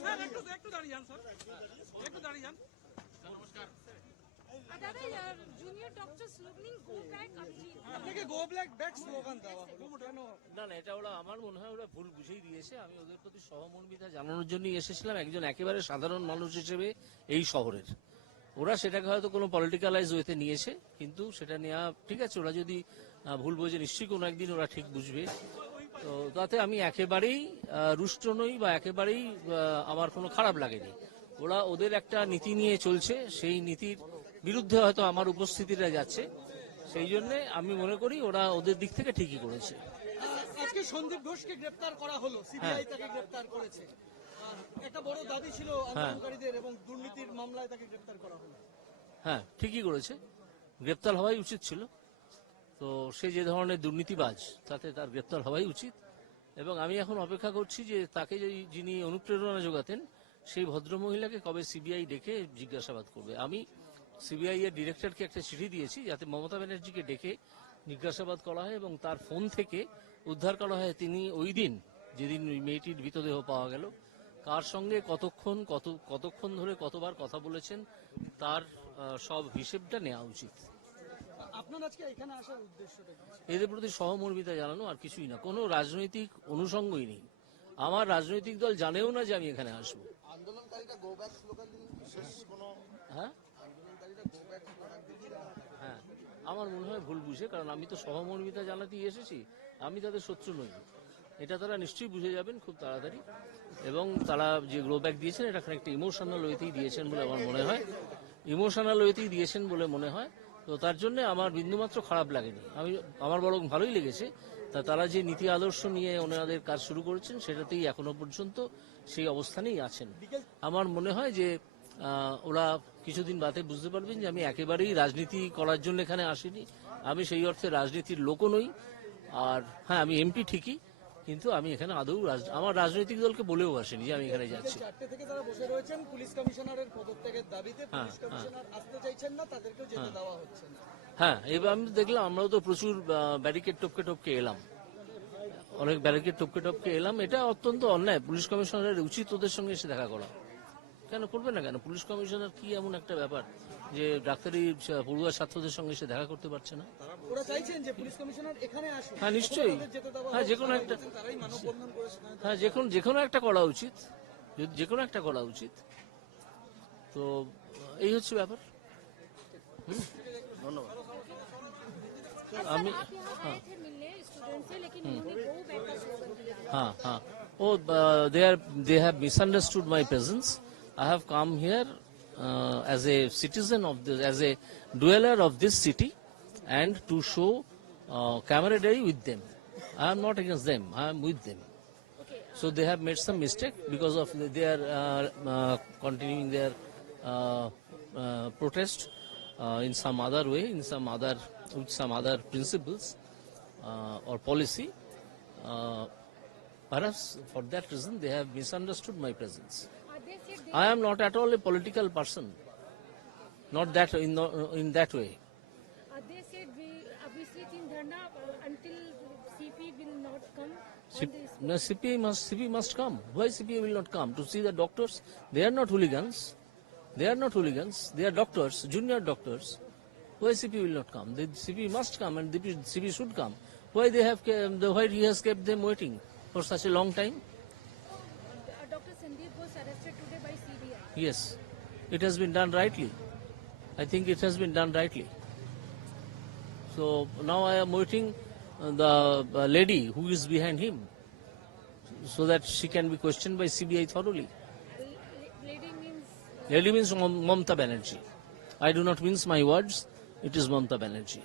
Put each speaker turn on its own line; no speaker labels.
Sir একটু একটু দাঁড়িয়ে যান স্যার একটু দাঁড়িয়ে যান
দাদা junior doctors looking go back
আপনাকে গো ব্ল্যাক ব্যাক স্লোগান দেওয়া হলো কেন
না না এটা ওরা আমার মনে হয় ওরা ভুল বুঝেই দিয়েছে। আমি ওদের প্রতি সহমর্মিতা জানানোর জন্যই এসেছিলাম। একজন একেবারে সাধারণ মানুষ হিসেবে এই শহরের। ওরা সেটাকে হয়তো কোনো পলিটিক্যালাইজ ওয়েতে নিয়েছে কিন্তু সেটা নেওয়া ঠিক আছে ওরা যদি ভুল বোঝে নিশ্চয়ই কোনো একদিন ওরা ঠিক বুঝবে। তো তাতে আমি একেবারেই রুষ্ট নই বা একেবারেই আমার কোনো খারাপ লাগেনি। ওরা ওদের একটা নীতি নিয়ে চলছে সেই নীতির বিরুদ্ধে হয়তো আমার উপস্থিতিটা যাচ্ছে। সেই জন্য আমি মনে করি ওরা ওদের দিক থেকে ঠিকই করেছে।
আজকে সন্দীপ ঘোষকে গ্রেপ্তার করা হলো সিবিআই তাকে গ্রেপ্তার করেছে। একটা বড় দাবি ছিল আন্দোলনকারীদের এবং দুর্নীতির মামলায় তাকে গ্রেপ্তার করা হলো।
হ্যাঁ ঠিকই করেছে। গ্রেপ্তার হওয়াই উচিত ছিল। তো সে যে ধরনের দুর্নীতিবাজ তাতে তার গ্রেপ্তার হওয়াই উচিত। এবং আমি এখন অপেক্ষা করছি যে তাকে যে- যিনি অনুপ্রেরণা যোগাতেন সেই ভদ্রমহিলাকে কবে সিবিআই ডেকে জিজ্ঞাসাবাদ করবে। আমি সিবিআই এর ডিরেক্টরকে একটা চিঠি দিয়েছি যাতে মমতা ব্যানার্জিকে ডেকে জিজ্ঞাসাবাদ করা হয় এবং তার ফোন থেকে উদ্ধার করা হয়। তিনি ওই দিন যেদিন ওই মেয়েটির মৃতদেহ পাওয়া গেল কার সঙ্গে কতক্ষণ কত কতক্ষণ ধরে কতবার কথা বলেছেন তার সব হিসেবটা নেওয়া উচিত।
আপনার আজকে এখানে আসার উদ্দেশ্যটা
এদের প্রতি সহমর্মিতা জানানো আর কিছুই না। কোনো রাজনৈতিক অনুষঙ্গই নেই। আমার রাজনৈতিক দল জানেও না যে আমি এখানে আসব। হ্যাঁ? হ্যাঁ। আমার মনে হয় ভুল বুঝে কারণ আমি তো সহমর্মিতা জানাতেই এসেছি। আমি তাদের শত্রু নই। এটা তারা নিশ্চয়ই বুঝে যাবেন খুব তাড়াতাড়ি। এবং তারা যে গ্রো ব্যাক দিয়েছেন, এটা একটা ইমোশনাল ওয়েতেই দিয়েছেন বলে আমার মনে হয়। ইমোশনাল ওয়েতেই দিয়েছেন বলে মনে হয়। তো তার জন্য আমার বিন্দুমাত্র খারাপ লাগেনি। আমি, আমার বরং ভালোই লেগেছে। তা তারা যে নীতি আদর্শ নিয়ে ওনাদের কাজ শুরু করেছেন, সেটাতেই এখনও পর্যন্ত সেই অবস্থানেই আছেন। আমার মনে হয় যে ওরা কিছুদিন বাদে বুঝতে পারবেন যে আমি একেবারেই রাজনীতি করার জন্য এখানে আসিনি। আমি সেই অর্থে রাজনীতির লোকও নই। আর হ্যাঁ আমি এমপি ঠিকই। কিন্তু আমি এখানে আদৌ রাজ- আমার রাজনৈতিক দলকে বলেও আসেনি যে আমি এখানে যাচ্ছি।
চারটে থেকে যারা বসে রয়েছেন পুলিশ কমিশনারের পদত্যাগের দাবিতে পুলিশ কমিশনার আসতে চাইছেন না তাদেরকেও যেতে দেওয়া হচ্ছে না।
হ্যাঁ এবার আমি দেখলাম আমরাও তো প্রচুর ব্যারিকেড টপকে টপকে এলাম। অনেক ব্যারিকেড টপকে টপকে এলাম এটা অত্যন্ত অন্যায়। পুলিশ কমিশনারের উচিত ওদের সঙ্গে এসে দেখা করা। কেন করবে না কেন পুলিশ কমিশনার কি এমন একটা ব্যাপার যে ডাক্তারি আহ, পড়ুয়া ছাত্রদের সঙ্গে এসে দেখা করতে পারছে না
ওরা চাইছেন যে পুলিশ কমিশনার এখানে আসুন
হ্যাঁ নিশ্চয়ই
ওদের যেতে দেওয়া
হ্যাঁ
হোক।
যে কোনো একটা
তারাই মানববন্ধন করে সেখানে
হ্যাঁ যে কোনো যে কোনো একটা করা উচিত যে- যে কোনো একটা করা উচিত তো আহ, এই হচ্ছে ব্যাপার হুম, ধন্যবাদ আমি
आप यहाँ आए थे मिलने स्टूडेंट से लेकिन उन्होंने गो बैक का स्लोगन दिया
हाँ हाँ oh uh, they are they have misunderstood my presence i have come here uh, as a citizen of this as a dweller of this city and to show uh, camaraderie with them. I am not against them i am with them. So they have made some mistake because of the- they are uh, uh, continuing their uh, uh, protest uh, in some other way in some other with some other principles uh, or policy. Uh, Perhaps for that reason they have misunderstood my presence.
They said they,
I am not at all a political person. Not that in, the, in that way.
uh, they said we uh, we sit in dharna uh, until CP will not come on
C-
this.
no, CPI must CPI must come. Why CP will not come to see the doctors? They are not hooligans. They are not hooligans. They are doctors, junior doctors. Why CP will not come? The CPI must come and the CPI should come. Why they have the why he has kept them waiting for such a long time?
Sandeep was arrested today by CBI.
Yes, it has been done rightly. I think it has been done rightly. So now I am waiting uh, the uh, lady who is behind him so that she can be questioned by CBI thoroughly.
Lady means uh,
Lady means Mamta Banerjee. I do not mince my words, it is Mamta Banerjee.